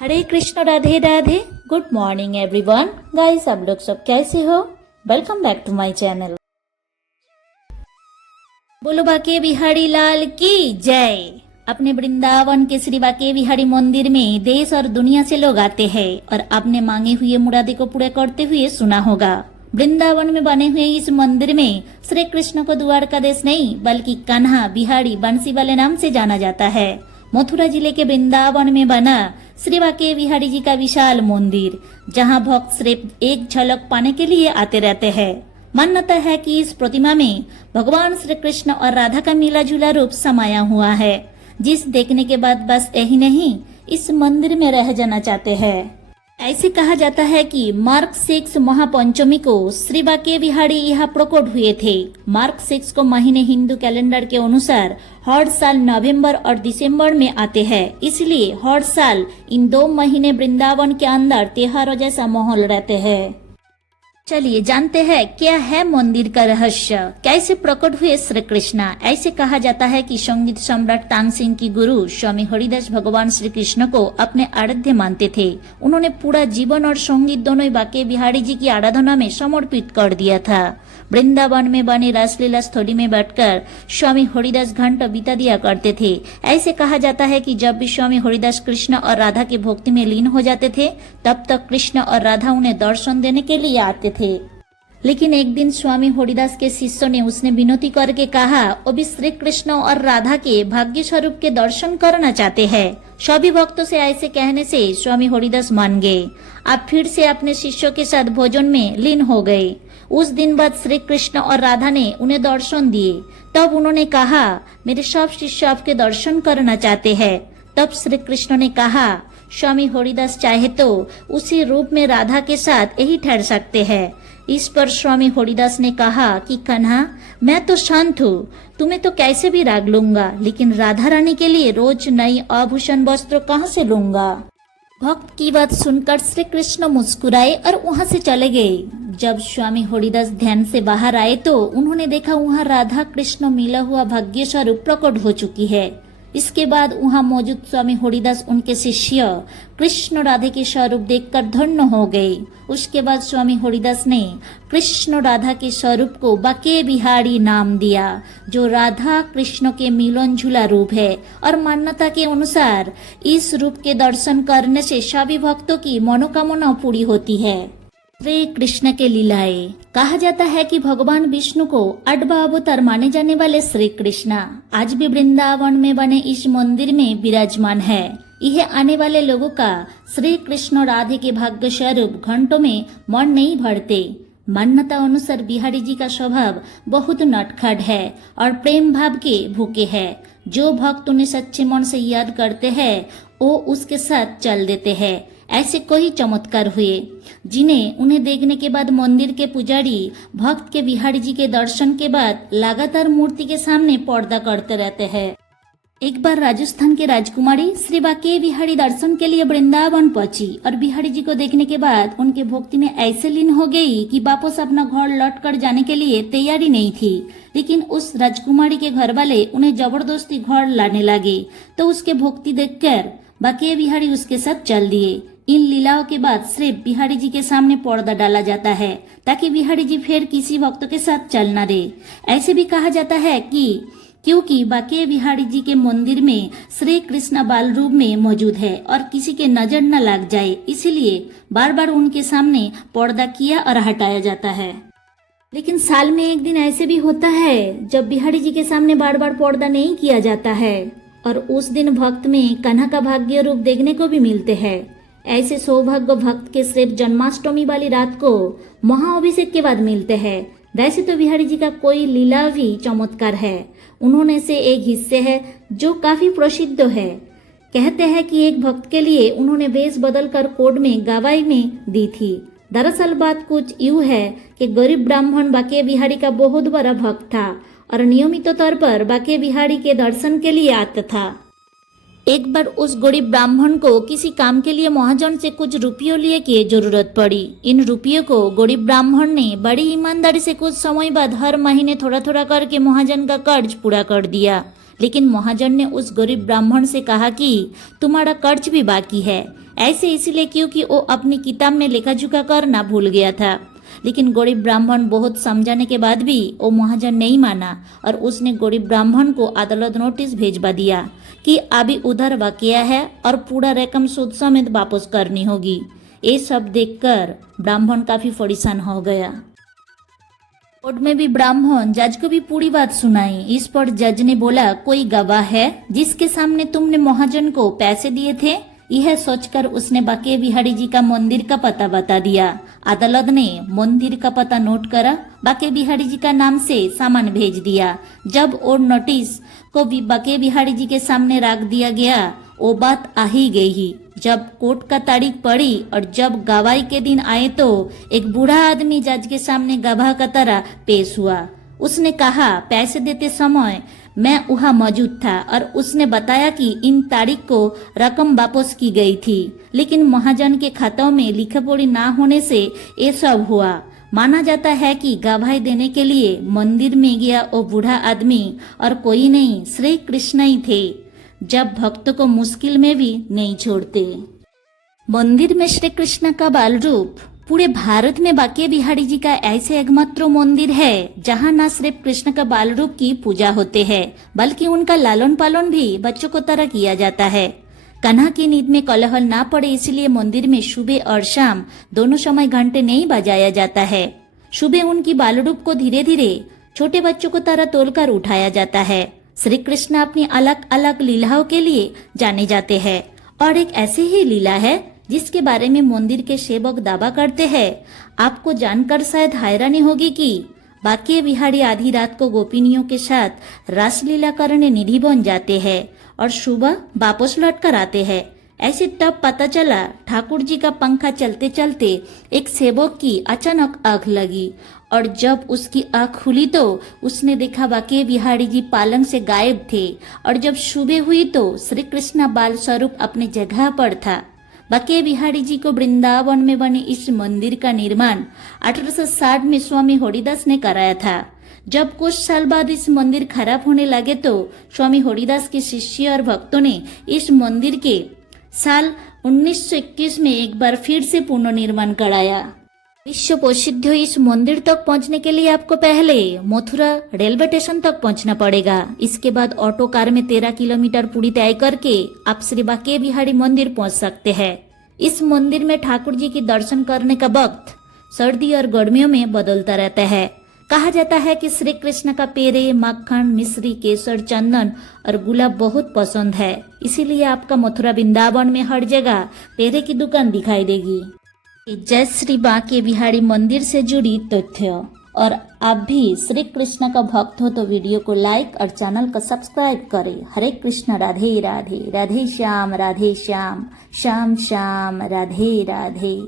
हरे Krishna Radhe Radhe. Good morning everyone. Guys आप लोग सब कैसे हो? Welcome back to my channel. बोलो बाके बिहारी लाल की जय। अपने वृंदावन के श्री बाके बिहारी मंदिर में देश और दुनिया से लोग आते हैं और अपने मांगे हुए मुरादे को पूरा करते हुए सुना होगा। वृंदावन में बने हुए इस मंदिर में श्री कृष्ण को द्वारकाधीश नहीं बल्कि कान्हा बिहारी बंसी वाले नाम से जाना जाता है। मथुरा जिले के वृंदावन में बना श्री बाके बिहारी जी का विशाल मंदिर, जहां भक्त सिर्फ एक झलक पाने के लिए आते रहते हैं। मान्यता है कि इस प्रतिमा में भगवान श्री कृष्ण और राधा का मिला जुला रूप समाया हुआ है, जिस देखने के बाद बस यही नहीं, इस मंदिर में रह जाना चाहते हैं। ऐसे कहा जाता है कि मार्ग 6 महापंचमी को श्री बाके बिहारी यहाँ प्रकट हुए थे। मार्ग 6 को महीने हिंदू कैलेंडर के अनुसार हर साल नवंबर और दिसंबर में आते हैं, इसलिए हर साल इन 2 महीने वृंदावन के अंदर त्योहारों जैसा माहौल रहते हैं। चलिए जानते हैं क्या है मंदिर का रहस्य, कैसे प्रकट हुए श्री कृष्ण। ऐसे कहा जाता है कि संगीत सम्राट तानसेन की गुरु स्वामी हरिदास भगवान श्री कृष्ण को अपने आराध्य मानते थे। उन्होंने पूरा जीवन और संगीत दोनों ही बाके बिहारी जी की आराधना में समर्पित कर दिया था। वृंदावन में बने रासलीला स्थली में बैठकर स्वामी हरिदास घंटा बिता दिया करते थे। ऐसे कहा जाता है कि जब भी स्वामी हरिदास कृष्ण और राधा की भक्ति में लीन हो जाते थे, तब तक कृष्ण और राधा उन्हें दर्शन देने के लिए आते थे। लेकिन एक दिन स्वामी हरिदास के शिष्यों ने उसने विनती करके कहा, वो भी श्री कृष्ण और राधा के भाग्य स्वरूप के दर्शन करना चाहते हैं। सभी भक्तों से ऐसे कहने से स्वामी हरिदास मान गए। आप फिर से अपने शिष्यों के साथ भोजन में लीन हो गए। उस दिन बाद श्री कृष्ण और राधा ने उन्हें दर्शन दिए। तब उन्होंने कहा, मेरे सब शिष्य आपके दर्शन करना चाहते हैं। तब श्री कृष्ण ने कहा, स्वामी हरिदास चाहे तो उसी रूप में राधा के साथ यही ठहर सकते हैं। इस पर स्वामी हरिदास ने कहा कि कान्हा, मैं तो शांत हूँ, तुम्हें तो कैसे भी राग लूंगा, लेकिन राधा रानी के लिए रोज नई आभूषण वस्त्र कहाँ से लूंगा। भक्त की बात सुनकर श्री कृष्ण मुस्कुराए और वहाँ से चले गए। जब स्वामी हरिदास ध्यान से बाहर आए तो उन्होंने देखा वहाँ राधा कृष्ण मिला हुआ भाग्य स्वरूप प्रकट हो चुकी है। इसके बाद वहाँ मौजूद स्वामी हरिदास उनके शिष्य कृष्ण राधे के स्वरूप देखकर धन्य हो गए। उसके बाद स्वामी हरिदास ने कृष्ण राधा के स्वरूप को बाके बिहारी नाम दिया, जो राधा कृष्ण के मिलन झूला रूप है। और मान्यता के अनुसार इस रूप के दर्शन करने से सभी भक्तों की मनोकामना पूरी होती है। श्री कृष्ण के लीलाएं। कहा जाता है कि भगवान विष्णु को 8वां अवतार माने जाने वाले श्री कृष्ण आज भी वृंदावन में बने इस मंदिर में विराजमान है। यह आने वाले लोगों का श्री कृष्ण राधे के भाग्य स्वरूप घंटों में मन नहीं भरते। मान्यता अनुसार बिहारी जी का स्वभाव बहुत नटखट है और प्रेम भाव के भूखे है। जो भक्त उन्हें सच्चे मन से याद करते हैं, वो उसके साथ चल देते हैं। ऐसे कई चमत्कार हुए, जिन्हें उन्हें देखने के बाद मंदिर के पुजारी भक्त के बिहारी जी के दर्शन के बाद लगातार मूर्ति के सामने पर्दा करते रहते हैं। एक बार राजस्थान की राजकुमारी श्री बाके बिहारी दर्शन के लिए वृंदावन पहुंची और बिहारी जी को देखने के बाद उनके भक्ति में ऐसे लीन हो गई कि वापस अपना घर लौट कर जाने के लिए तैयारी नहीं थी। लेकिन उस राजकुमारी के घर वाले उन्हें जबरदस्ती घर लाने लगे, तो उसके भक्ति देखकर बाके बिहारी उसके साथ चल दिए। इन लीलाओं के बाद सिर्फ बिहारी जी के सामने पर्दा डाला जाता है, ताकि बिहारी जी फिर किसी भक्त के साथ चल न दे। ऐसे भी कहा जाता है कि क्योंकि बाके बिहारी जी के मंदिर में श्री कृष्ण बाल रूप में मौजूद है और किसी के नजर न लग जाए, इसीलिए बार बार उनके सामने पर्दा किया और हटाया जाता है। लेकिन साल में एक दिन ऐसे भी होता है जब बिहारी जी के सामने बार बार पर्दा नहीं किया जाता है, और उस दिन भक्त में कान्हा का भाग्य रूप देखने को भी मिलते हैं। ऐसे सौभाग्य भक्त के सिर्फ जन्माष्टमी वाली रात को महाअभिषेक के बाद मिलते हैं। वैसे तो बिहारी जी का कोई लीला भी चमत्कार है। उन्होंने से एक हिस्से है जो काफी प्रसिद्ध है। कहते हैं कि एक भक्त के लिए उन्होंने वेश बदलकर कोर्ट में गवाही में दी थी। दरअसल बात कुछ यूं है कि गरीब ब्राह्मण बाके बिहारी का बहुत बड़ा भक्त था और नियमित तौर पर बाके बिहारी के दर्शन के लिए आता था। एक बार उस गरीब ब्राह्मण को किसी काम के लिए महाजन से कुछ रुपयों लिए की जरूरत पड़ी। इन रुपयों को गरीब ब्राह्मण ने बड़ी ईमानदारी से कुछ समय बाद हर महीने थोड़ा थोड़ा करके महाजन का कर्ज पूरा कर दिया। लेकिन महाजन ने उस गरीब ब्राह्मण से कहा कि तुम्हारा कर्ज भी बाकी है। ऐसे इसलिए क्योंकि वो अपनी किताब में लेखा जोखा करना भूल गया था। लेकिन गरीब ब्राह्मण बहुत समझाने के बाद भी वो महाजन नहीं माना और उसने गरीब ब्राह्मण को अदालत नोटिस भेजवा दिया कि अभी उधर बकाया है और पूरा रकम सूद समेत वापस करनी होगी। ये सब देखकर ब्राह्मण काफी परेशान हो गया। कोर्ट में भी ब्राह्मण जज को भी पूरी बात सुनाई। इस पर जज ने बोला, कोई गवाह है जिसके सामने तुमने महाजन को पैसे दिए थे? यह सोचकर उसने बाके बिहारी जी का मंदिर का पता बता दिया। अदालत ने मंदिर का पता नोट करा, बाके बिहारी जी का नाम से सामान भेज दिया। जब और नोटिस को भी बाके बिहारी जी के सामने रख दिया गया, वो बात आ ही गई ही। जब कोर्ट का तारीख पड़ी और जब गवाही के दिन आए तो एक बूढ़ा आदमी जज के सामने गवाह का तरह पेश हुआ। उसने कहा, पैसे देते समय मैं वहाँ मौजूद था और उसने बताया कि इन तारीख को रकम वापस की गई थी, लेकिन महाजन के खातों में लिखा पढ़ी ना होने से ये सब हुआ। माना जाता है कि गवाही देने के लिए मंदिर में गया वो बूढ़ा आदमी और कोई नहीं, श्री कृष्ण ही थे, जब भक्तों को मुश्किल में भी नहीं छोड़ते। मंदिर में श्री कृष्ण का बाल रूप पूरे भारत में बाके बिहारी जी का ऐसे एकमात्र मंदिर है जहां न सिर्फ कृष्ण का बाल रूप की पूजा होते है, बल्कि उनका लालन पालन भी बच्चों को तरह किया जाता है। कान्हा की नींद में कलहल ना पड़े इसलिए मंदिर में सुबह और शाम दोनों समय घंटे नहीं बजाया जाता है। सुबह उनकी बाल रूप को धीरे धीरे छोटे बच्चों को तरह तोलकर उठाया जाता है। श्री कृष्ण अपनी अलग अलग लीलाओं के लिए जाने जाते हैं और एक ऐसी ही लीला है जिसके बारे में मंदिर के सेवक दावा करते हैं। आपको जानकर शायद हैरानी होगी कि बाके बिहारी आधी रात को गोपिनियों के साथ रासलीला करने निधि बन जाते हैं और सुबह वापस लौट कर आते हैं। ऐसे तब पता चला ठाकुर जी का पंखा चलते चलते एक सेवक की अचानक आंख लगी और जब उसकी आंख खुली तो उसने देखा बाके बिहारी जी पालंग से गायब थे और जब सुबह हुई तो श्री कृष्ण बाल स्वरूप अपनी जगह पर था। बाके बिहारी जी को वृंदावन में बने इस मंदिर का निर्माण 1860 में स्वामी हरिदास ने कराया था। जब कुछ साल बाद इस मंदिर खराब होने लगे तो स्वामी हरिदास के शिष्य और भक्तों ने इस मंदिर के साल 1921 में एक बार फिर से पुनर्निर्माण कराया। विश्व प्रसिद्ध इस मंदिर तक पहुंचने के लिए आपको पहले मथुरा रेलवे स्टेशन तक पहुंचना पड़ेगा। इसके बाद ऑटो कार में 13 किलोमीटर पूरी तय करके आप श्री बाके बिहारी मंदिर पहुंच सकते हैं। इस मंदिर में ठाकुर जी के दर्शन करने का वक्त सर्दी और गर्मियों में बदलता रहता है। कहा जाता है कि श्री कृष्ण का पेड़े, मक्खन, मिश्री, केसर, चंदन और गुलाब बहुत पसंद है, इसीलिए आपका मथुरा वृंदावन में हर जगह पेड़े की दुकान दिखाई देगी। जय श्री बाके बिहारी मंदिर से जुड़ी तथ्य। और आप भी श्री कृष्ण का भक्त हो तो वीडियो को लाइक और चैनल को सब्सक्राइब करें। हरे कृष्ण, राधे राधे, राधे श्याम, श्याम श्याम, राधे राधे।